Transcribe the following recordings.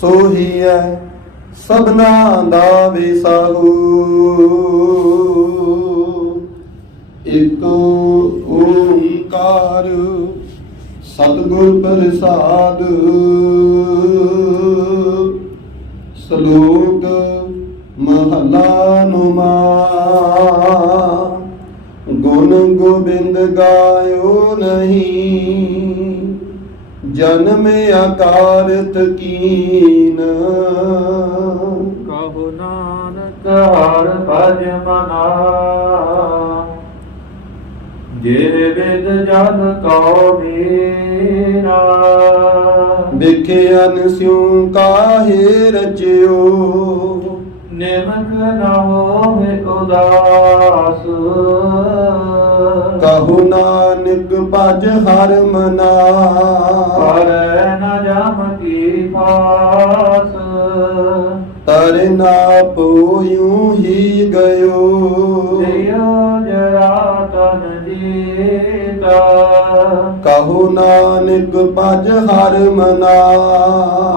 ਸੋਹੀ ਹੈ ਸਭਨਾ ਦਾ ਵੀ ਇਕ ਓੰਕਾਰ ਸਤਿਗੁਰ ਪ੍ਰਸਾਦ। ਸ਼ਲੋਕ ਮਹਲਾ ਨੁਮਾ। ਗੁਣ ਗੋਬਿੰਦ ਗਾਇਓ ਨਹੀਂ। ਜਨਮ ਆਕਾਰਤ ਕੀਨ। ਕਹੋ ਨਾਨਕ ਹਰ ਭਜ ਮਨਾ। ਜੇ ਵਿਦ ਜਨ ਕਉ ਮੀਨਾ ਵਿਖਿਆਨ ਸਿਉ ਕਾਹੇ ਰਚਿਓ। ਨਿਮਕ ਨਾ ਹੋਵੇ ਉਦਾਸ। ਕਹੂ ਨਾਨਕ ਭਜ ਹਰ ਮਨਾ। ਪਰ ਨ ਜਮ ਕੀ ਪਾਸ। ਤਰਨਾ ਪੋਇਉ ਹੀ ਗਇਓ। ਜਿਉ ਜਰਾ ਤਨ ਜੀਤਾ। ਕਹੂ ਨਾਨਕ ਭਜ ਹਰ ਮਨਾ।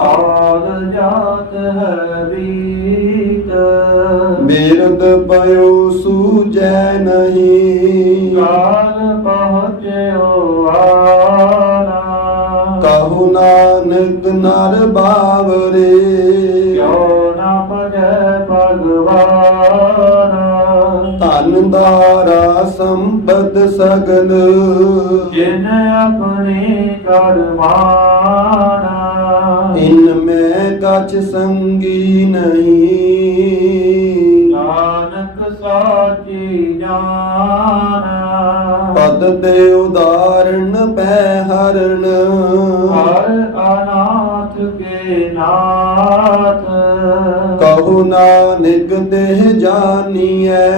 ਆਦ ਜਾਤ ਹੈ ਬਿਰਦ ਪਇਓ ਸੂਜੈ ਨਹੀਂ। ਕਾਲ ਪਹੁੰਚਿਓ ਆਨਾ ਕਹੂ ਨਾਨਕ ਨਰ ਬਾਵਰੇ। ਕਿਉ ਨਾ ਭਜੈ ਭਗਵਾਨ। ਧਨ ਦਾਰਾ ਸੰਪਦ ਸਗਲ। ਜਿਨ ਆਪਣੀ ਕਰਮਾਨਾ ਇਨ ਮੈਂ ਕਛ ਸੰਗੀ ਨਹੀਂ। ਸਾਚੀ ਜਾਨ ਪਦ ਤੇ ਉਦਾਹਰਣ ਪੈ ਹਰਣ। ਹਰ ਅਨਾਥ ਕੇ ਨਾਥ। ਕਹੂ ਨਾਨਕ ਦੇਹ ਜਾਨੀਐ।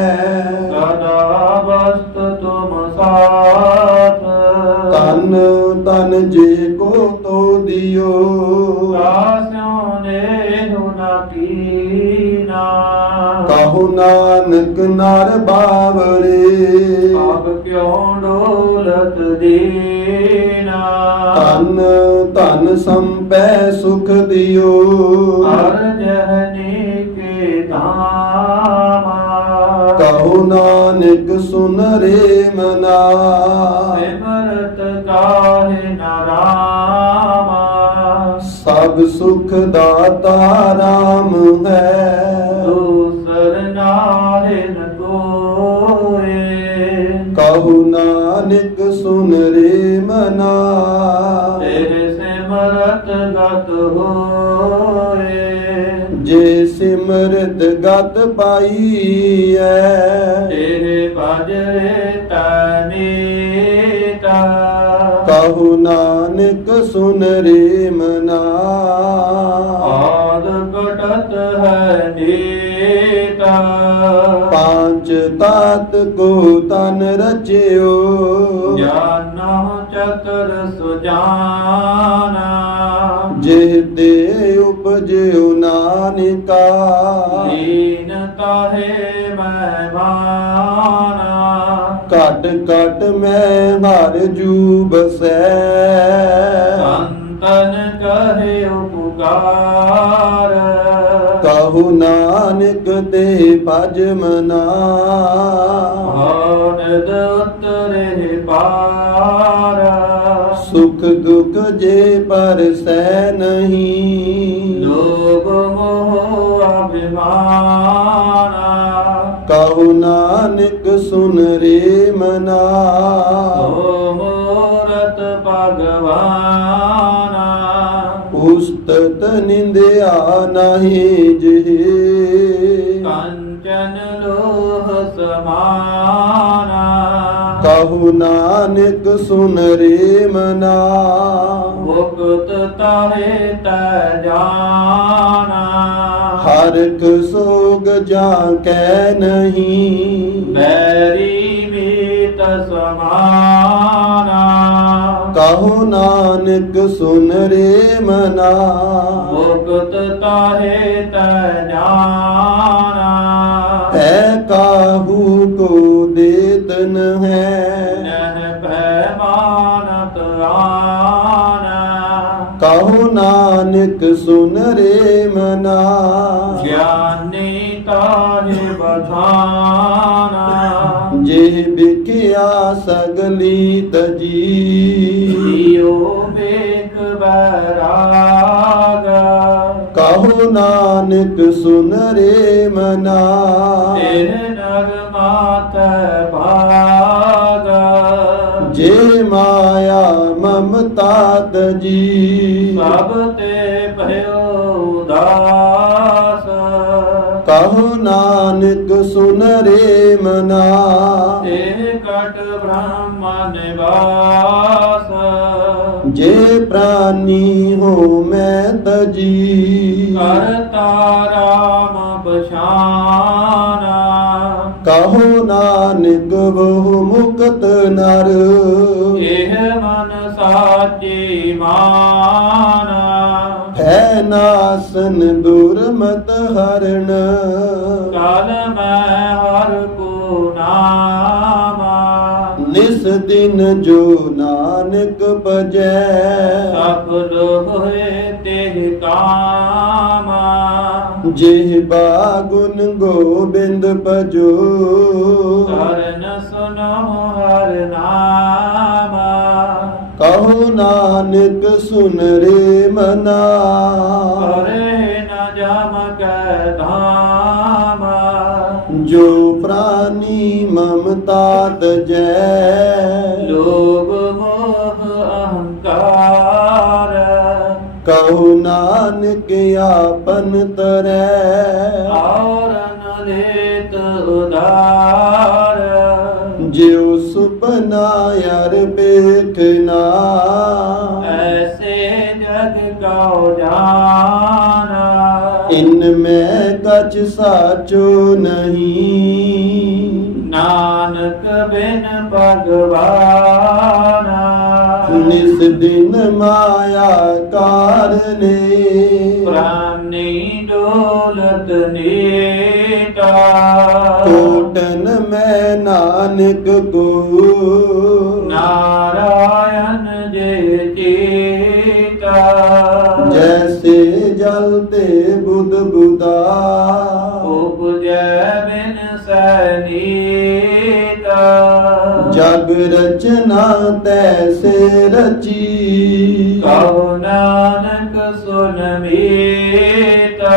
ਸਦਾ ਵਸਤ ਤੁਮ ਸਾਥ। ਤਨ ਤਨ ਜੇ ਕੋ ਤੋ ਦਿਓ। ਕਾਸਿਓ ਨੇ ਹੁਨਾ ਕੀਨਾ ਕਹੂ ਨਾਨਕ ਨਰ ਬਾਵਰੇ ਆਪ ਕਿਉ ਡੋਲਤ ਦੀਨਾ? ਤਨ ਤਨ ਸੰਪੈ ਸੁਖ ਦਿਓ। ਹਰ ਜਹਨੀ ਕੇ ਧਾਮਾ। ਕਹੂ ਨਾਨਕ ਸੁਨ ਰੇ ਮਨਾ। ਸਿਮਰਤ ਕਾਹੇ ਨਾਰਾਮਾ ਸਭ ਸੁਖ ਦਾਤਾ ਰਾਮ ਹੈ। ਨਾਨਕ ਸੁਨ ਰੇ ਮਨਾ। ਤੇਰੇ ਸਿਮਰਤ ਗਤ ਹੋਏ। ਜੇ ਸਿਮਰਤ ਗਤ ਪਾਈਐ। ਤੇਰੇ ਭਜਰੇ ਤਨੀਤਾ ਕਹੂ ਨਾਨਕ ਸੁਨ ਰੇ ਮਨਾ। ਆਦ ਕਟਤ ਹੈ ਨੀਤਾ ਪੰਜ ਤਤ ਕੋ ਤਨ ਰਚਿਓ। ਜਾਨੋ ਚਤੁਰ ਸੁਜਾਨਾ। ਜਿਹ ਦੇ ਉਪਜਿਓ ਨਾਨਕਾ। ਦੀਨ ਤਾਹੇ ਮਹਿਮਾਨਾ। ਘਟ ਘਟ ਮੈਂ ਹਰ ਜੂ ਬਸੈ ਸੰਤਨ ਕਹੇ ਉਪਕਾਰ। ਕਹੂ ਨਾਨਕ ਤੇ ਭਜ ਮਨਾ। ਹੌਨਦ ਉਤਰੇ ਪਾਰ। ਸੁਖ ਦੁਖ ਜੇ ਪਰਸੈ ਨਹੀਂ। ਲੋਭ ਮੋਹ ਅਭਿਮਾਨਾ। ਕਹੂ ਨਾਨਕ ਸੁਨ ਰੇ ਮਨਾ। ਓ ਮੂਰਤ ਭਗਵਾਨਾ। ਉਸਤਤ ਨਿੰਦਿਆ ਨਹੀਂ ਜਿਹ ਸਮਾਨਾ। ਕਹੂ ਨਾਨਕ ਸੁਨ ਰੇ ਮਨਾ। ਮੁਕਤ ਤਾਹੇ ਤੈ ਜਾਨਾ ਹਰਕ ਸੋਗ ਜਾਂ ਕੈ ਨਹੀਂ। ਬੈਰੀ ਮੀਤ ਸਮਾਨਾ। ਕਹੋ ਨਾਨਕ ਸੁਨ ਰੇ ਮਨਾ। ਮੁਕਤ ਤਾਹੇ ਤੈ ਜਾਣਾ। ਨਾਨਕ ਸੁਨ ਰੇ ਮਨਾ। ਗਿਆਨੀ ਤਾਹੇ ਬਧਾਨਾ ਜੇ ਬਿਕਿਆ ਸਗਲੀ ਤਜੀ। ਜੀਉ ਵੇਖ ਬੈਰਾਗ ਕਹੋ ਨਾਨਕ ਸੁਨ ਰੇ ਮਨਾ। ਤਿਨ ਨਗ ਮਾਤੈ ਭਾਗ। ਜੇ ਮਾਇਆ ਮਮਤਾ ਤਜੀ। ਸਭ ਤੇ ਭਇਓ ਉਦਾਸ। ਕਹੋ ਨਾਨਕ ਸੁਨ ਰੇ ਮਨਾ। ਇਹ ਕਟ ਬ੍ਰਹਮ ਨਿਵਾਸ। ਜੇ ਪ੍ਰਾਨੀ ਹੋ ਮੈਂ ਤਜੀ। ਕਰਤਾ ਰਾਮ ਬਸ਼ਾਨਾ ਕਹੋ ਨਾਨਕ ਬਹੁ ਮੁਕਤ ਨਰ। ਇਹ ਮਨ ਸਾਚੀ ਹੈ ਨਾਸਨ ਦੁਰਮਤ ਹਰਣ। ਕਲ ਮੈਂ ਹਰ ਕੋ ਨਾਮਾ। ਨਿਸ ਦਿਨ ਜੋ ਨਾਨਕ ਭਜੈ। ਸਫਲ ਹੋਏ ਤੇ ਕਾਮਾ। ਜਿਹ ਬਾਗੁਨ ਗੋਬਿੰਦ ਭਜੋ। ਕਰਨ ਸੁਨੋ ਹਰ ਨਾਮਾ। ਕਹੋ ਨਾਨਕ ਸੁਨ ਰੇ ਮਨਾ। ਕਰੇ ਨ ਜਮ ਕੈ ਧਾਮਾ। ਜੋ ਪ੍ਰਾਨੀ ਮਮਤਾ ਤਜੈ ਲੋਭ ਮੋਹ ਅਹੰਕਾਰ। ਕਹੋ ਨਾਨਕ ਆਪਨ ਤਰੈ। ਔਰ ਨ ਲੇਤ ਉਦਾਰ ਜਿਉ ਯਰ ਵੇਖਨਾ ਐਸੇ ਜਗ ਕਉ ਜਾਨਾ। ਇਨ ਮੈਂ ਕਛ ਸਾਚੋ ਨਹੀਂ। ਨਾਨਕ ਬਿਨ ਭਗਵਾਨਾ। ਨਿਸ ਦਿਨ ਮਾਇਆ ਕਾਰਨੇ। ਪ੍ਰਾਨੀ ਡੋਲਤ ਨੀਤਾ ਕੋਟਨ ਮੈਂ ਨਾਨਕ ਕੋ ਨਾਰਾਇਣ ਜੇ ਚੀਤਾ। ਜੈਸੇ ਜਲ ਤੇ ਬੁੱਧ ਬੁਦਾ ਉਪਜੈ ਬਿਨ ਸਨੀਤਾ। ਜਗ ਰਚਨਾ ਤੈਸੇ ਰਚੀ। ਕਹੋ ਨਾਨਕ ਸੁਨ ਮੀਤਾ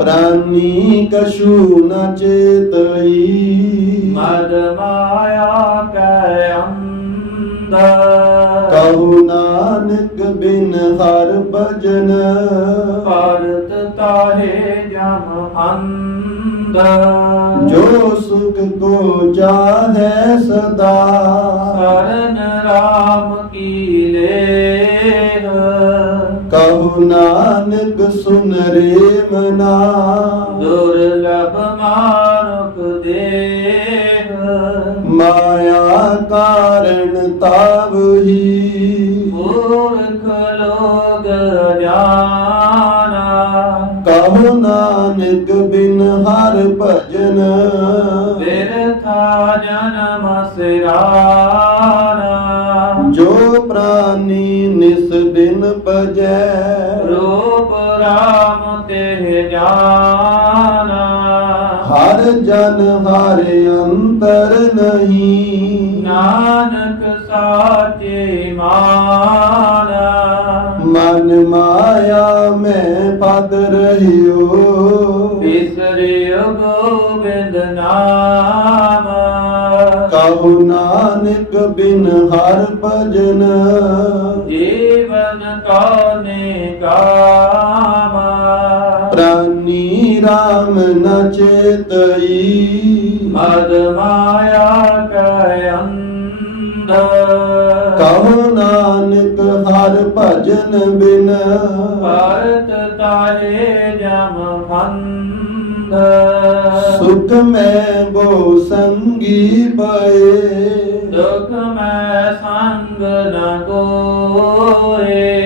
ਪ੍ਰਾਨੀ ਕਛੂ ਨ ਚੇਤਈ। ਮਦ ਮਾਇਆ ਕੈ ਅੰਦਰ। ਕਹੂ ਨਾਨਕ ਬਿਨ ਹਰ ਭਜਨ। ਭਾਰਤ ਤਾਹੇ ਜਮ ਅੰਦਰ। ਜੋ ਸੁਖ ਕੋ ਚਾਹੈ ਸਦਾ। ਸਰਨ ਰਾਮ ਕੀ ਨਾਨਕ ਸੁਨ ਰੇ ਮਨਾ। ਦੁਰਲਭ ਮਾਨੁਖ ਦੇਹ ਮਾਇਆ ਕਾਰਣ ਤਾਵਹੀ ਮੂਰਖ ਲੋਗ ਜਾਨਾ ਕਹੋ ਨਾਨਕ ਬਿਨ ਹਰ ਭਜਨ। ਬਿਰਥਾ ਜਨਮ ਸਿਰਾਨਾ ਜੋ ਪ੍ਰਾਨੀ ਨਿਸ ਦਿਨ ਭਜੈ ਰਾਮ ਤੇ ਜਾਨਾ। ਹਰ ਜਨ ਹਰ ਅੰਤਰ ਨਹੀਂ। ਨਾਨਕ ਸਾਚੇ ਮਾਨਾ। ਮਨ ਮਾਇਆ ਮੈਂ ਪਦ ਰਹੀਓ। ਬਿਸਰਿਓ ਗੋਬਿੰਦ ਨਾਮ। ਕਹੂ ਨਾਨਕ ਬਿਨ ਹਰ ਭਜਨ। ਜੀਵਨ ਕਾਮ ਪ੍ਰਾਨੀ RAM ਨ ਚੇਤਈ ਮਦ ਮਾਇਆ ਕੈ ਅੰਧ। ਕਹੋ ਨਾਨਕ ਹਰ ਭਜਨ ਬਿਨ। ਭਾਰਤ ਤਾਰੇ ਜਮ ਫੰਦ ਸੁਖ ਮੈਂ ਬੋ ਸੰਗੀ ਪਏ। ਦੁਖ ਮੈਂ ਸੰਗ ਨ ਕੋਏ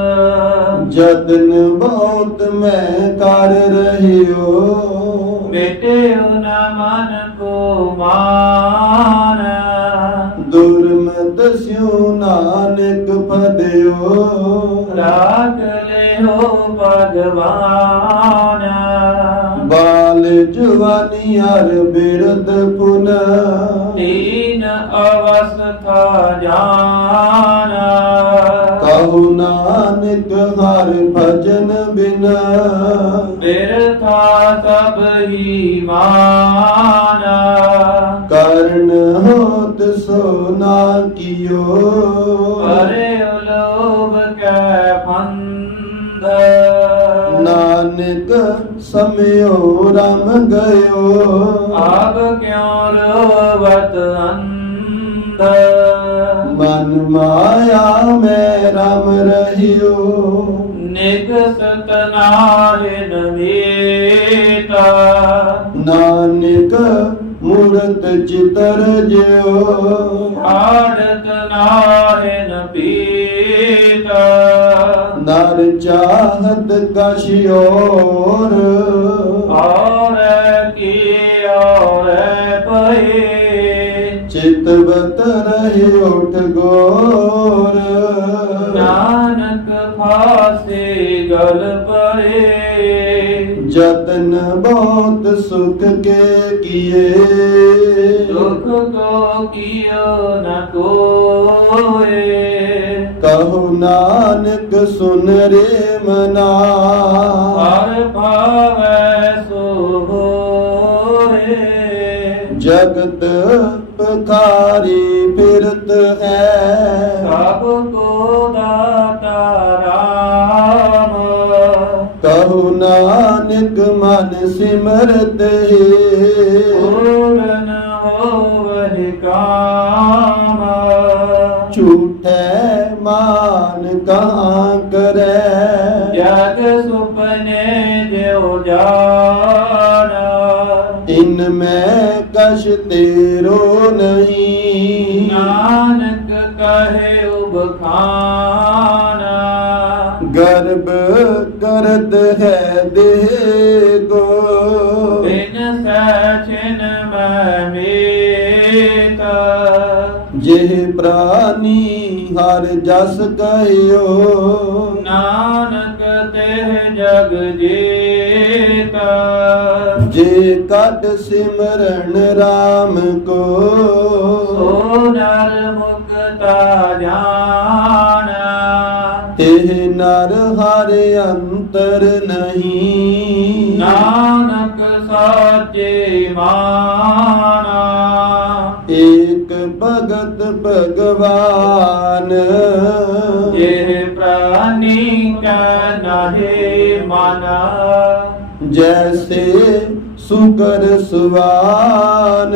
ਜਤਨ ਬਹੁਤ ਮੈਂ ਕਰ ਰਹੀਓ। ਮਿਟਿਓ ਨ ਮਨ ਕੋ ਮਾਨ ਦੁਰਮਤ ਸਿਉ ਨਾਨਕ ਪਦਿਓ। ਰਾਗ ਲਿਓ ਭਗਵਾਨ। ਬਾਲ ਜਵਾਨੀ ਹਰ ਬਿਰਦ ਪੁਨ। ਤੀਨ ਅਵਸਥਾ ਜਾਨਾ। ਕਹੋ ਨਾਨਕ ਹਰ ਭਜਨ ਬਿਨ। ਬਿਰਥਾ ਸਭ ਹੀ ਮਾਨਾ। ਕਰਨ ਹੋਤ ਸੋ ਨਾ ਕੀਓ। ਪਰੇ ਲੋਭ ਕੈ ਫੰਦ ਨਾਨਕ ਸਮਿਓ ਰਮ ਗਇਓ। ਆਪ ਕਿਉ ਰੋਵਤ ਅੰਧ? ਮਨ ਮਾਇਆ ਮੈਂ ਰਮ ਰਹੀਓ। ਨਿਗਸਤ ਨਾਹਿਨ ਮੀਤਾ। ਨਾਨਕ ਮੂਰਤ ਚਿਤਰ ਜਿਓ। ਆੜਤ ਨਾਹਿਨ ਪੀਤਾ। ਨਰ ਚਾਹਤ ਕਸ਼ਿਓਰ ਔਰ ਚਿਤਵਤ ਰਹਿ ਗੋਰ ਨਾਨਕ ਫਾਸੇ ਗਲ ਪਰੇ ਜਤਨ ਬਹੁਤ ਸੁਖ ਕੇ ਕੀਏ। ਦੁਖ ਕੋ ਕੀਓ ਨ ਕੋਏ। ਕਹੋ ਨਾਨਕ ਸੁਨ ਰੇ ਮਨਾ। ਹਰ ਭਾਵੈ ਸੋ ਹੋਏ। ਜਗਤ ਪਖਾਰੀ ਫਿਰਤ ਹੈ ਸਭ ਕੋ ਦਾਤਾ ਰਾਮ। ਕਹੋ ਨਾਨਕ ਮਨ ਸਿਮਰਤ ਪੂਰਨ ਹੋਵਹਿ ਕਾਮ। ਝੂਠੈ ਮਾਨ ਕਹਾਂ ਕਰੈ। ਜਗ ਸੁਪਨੇ ਜਿਉ ਜਾਣਾ ਕਛ ਤੇਰੋ ਨਹੀਂ। ਨਾਨਕ ਕਹੇ ਉਬਖਾਨਾ। ਗਰਬ ਕਰਦ ਹੈ ਦੇਹ ਗੋ ਬਿਨ ਸਚਿਨ ਮੈਂ ਮੀਤਾ। ਜਿਹ ਪ੍ਰਾਨੀ ਹਰ ਜਸ ਕਹਿਓ ਨਾਨਕ ਤੇ ਜਗ ਜੀਤਾ। ਜੇ ਕਟ ਸਿਮਰਨ RAM ਕੋ ਸੋ ਨਰ ਮੁਕਤਾ ਜਾਣਾ। ਇਹ ਨਰ ਹਰ ਅੰਤਰ ਨਹੀਂ। ਨਾਨਕ ਸਾਚੇ ਮਾਨਾ ਏਕ ਭਗਤ ਭਗਵਾਨ ਇਹ ਪ੍ਰਾਨੀ ਕਾ ਨਾਹੇ ਮਾਨਾ। ਜੈਸੇ ਸੁਕਰ ਸੁਵਾਨ।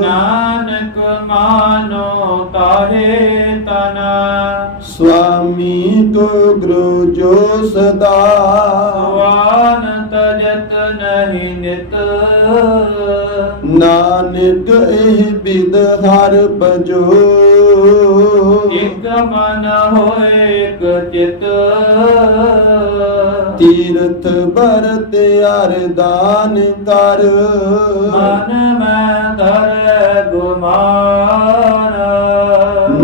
ਨਾਨਕ ਮਾਨੋ ਤਾਹੇ ਤਨਾ। ਸੁਆਮੀ ਕੋ ਗੁਰੂ ਜੋ ਸਦਾ। ਸਵਾਨ ਤਜਤ ਨਹੀਂ ਨਿਤ। ਨਾਨਕ ਇਹ ਬਿਦ ਹਰ ਭਜੋ ਇਕ ਮਨ ਹੋਏ ਇਕ ਚਿਤ। ਤੀਰਥ ਬਰਤ ਅਰਦਾਨ ਕਰ। ਮਨ ਮੈਂ ਧਰ ਗੁਮਾਨ।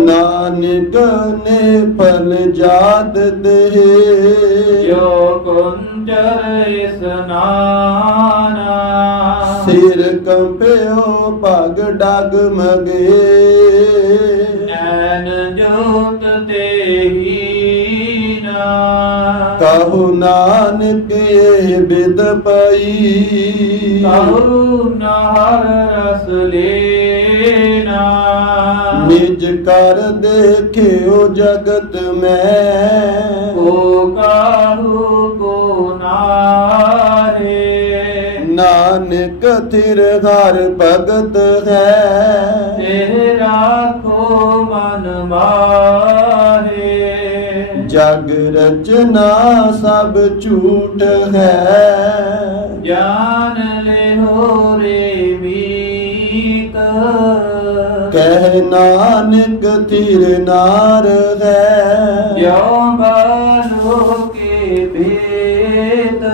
ਨਾਨਕ ਨੇ ਫਲ ਜਾਤ ਦੇ। ਜੋ ਕੁੰਚਰ ਇਸਨਾਨਾ ਸਿਰ ਕੰਪਿਓ ਭਗ ਡਗ ਮਗੇ। ਨੈਣ ਜੋਤ ਕਹੋ ਨਾਨਕ ਇਹ ਬਿਦ ਪਈ। ਕਹੂ ਨਹਰ ਰਸ ਲੈਣਾ। ਨਿਜ ਕਰ ਦੇਖਿਓ ਜਗਤ ਮੈਂ। ਕੋ ਕਾਹੂ ਕੋ ਨਾਰੇ ਨਾਨਕ ਥਿਰ ਹਰ ਭਗਤ ਹੈ। ਤੇਰੇ ਰਾਖੋ ਮਨ ਮਾਰੇ ਜਗ ਰਚਨਾ ਸਭ ਝੂਠ ਹੈ। ਜਾਨ ਲਿਓ ਰੇ ਮੀਤ। ਕਹਿ ਨਾਨਕ ਥਿਰ ਨਾਰ ਹੈ। ਜਿਉ ਬਾਲੋ ਕੇ ਭੇਦ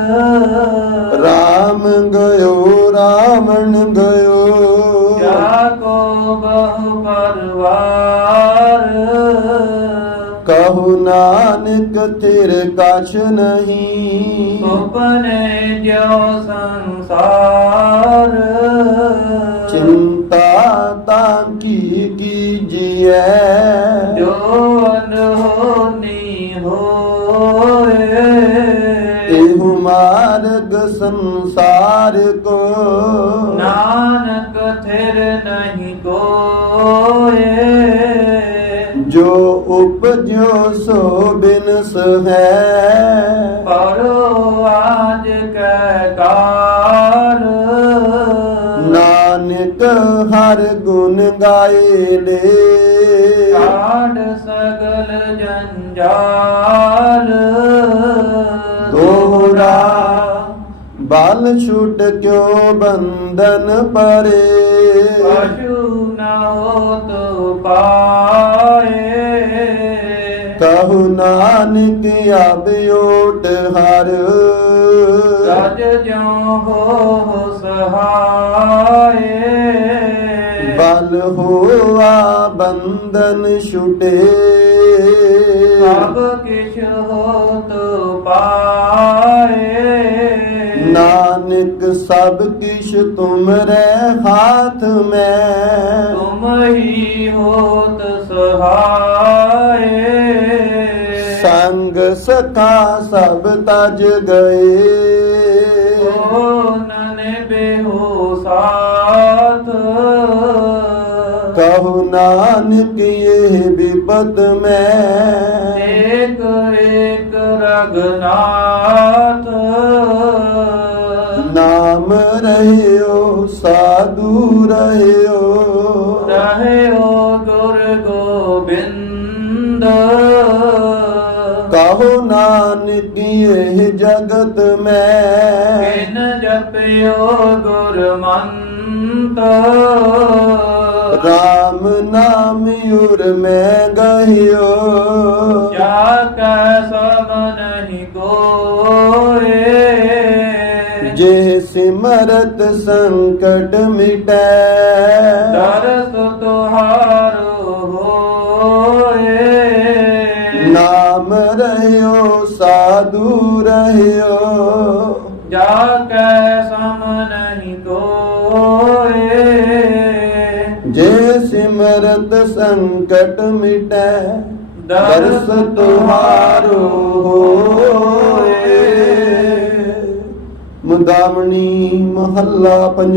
ਰਾਮ ਗਇਓ ਰਾਵਣ ਗਇਓ। ਜਾ ਕੋ ਬਹੁ ਪਰਵਾਰ ਕਹੋ ਨਾਨਕ ਤੇਰ ਕਛ ਨਹੀਂ। ਸੁਪਨੇ ਜਿਉ ਸੰਸਾਰ। ਚਿੰਤਾ ਤਾਂ ਕੀ ਕੀਜੀਐ? ਜੋ ਅਨਹੋਨੀ ਹੋਏ। ਇਹੋ ਮਾਰਗ ਸੰਸਾਰ ਕੋ। ਨਾਨਕ ਥਿਰ ਨਹੀਂ ਕੋਏ। ਜੋ ਉਪਜਿਓ ਸੋ ਬਿਨਸ ਹੈ। ਪਰੋ ਆਜ ਕੈ ਕਾਲ ਨਾਨਕ ਹਰ ਗੁਣ ਗਾਏ ਲੇ ਕਾਢ ਸਗਲ ਜੰਜਾਲ। ਦੋਹਰਾ ਬਲ ਛੁਟ ਕਿਉ ਬੰਧਨ ਪਰੇ। ਪਸ਼ੂ ਨ ਹੋਤ ਪਾਏ ਕਹੂ ਨਾਨਕ ਆਬਿਓਟ ਹਰ। ਸਜ ਜਿਉ ਹੋ ਸਹਾਏ। ਬਲ ਹੋਆ ਬੰਧਨ ਛੁਟੇ। ਸਭ ਕਿਛ ਹੋਤ ਪਾਏ। ਨਾਨਕ ਸਭ ਕਿਛ ਤੁਮਰੇ ਹਾਥ ਮੈਂ। ਤੁਮ ਹੀ ਹੋਤ ਸਹਾਏ। ਸੰਗ ਸਖਾ ਸਭ ਤਜ ਗਏ। ਨਨੇ ਬੇਹੋ ਸਾਥ। ਕਹੂ ਨਾਨਕ ਇਹ ਵਿਪਤ ਮੈਂ। ਏਕ ਏਕ ਰਗਨਾਥ। ਨਾਮ ਰਹਿਓ ਸਾਧੂ ਰਹਿਓ। ਰਹਿਓ ਨਾਨਕ ਇਹ ਜਗਤ ਮੈਂ। ਕਿਨ ਜਪਿਓ ਗੁਰਮੰਤ। ਰਾਮ ਨਾਮ ਉਰ ਮੈਂ ਗਹਿਓ। ਜਾ ਕੈ ਸਮ ਨਹੀਂ ਕੋਏ। ਜੇ ਸਿਮਰਤ ਸੰਕਟ ਮਿਟੈ। ਦਰਸ ਤੁਹਾਰੋ ਸੰਕਟ ਮਿਟੈ ਦਰਸ ਤੁਹਾਰੋ ਹੋਏ। ਮੁਦਾਮਣੀ ਮਹੱਲਾ ਪੰਜ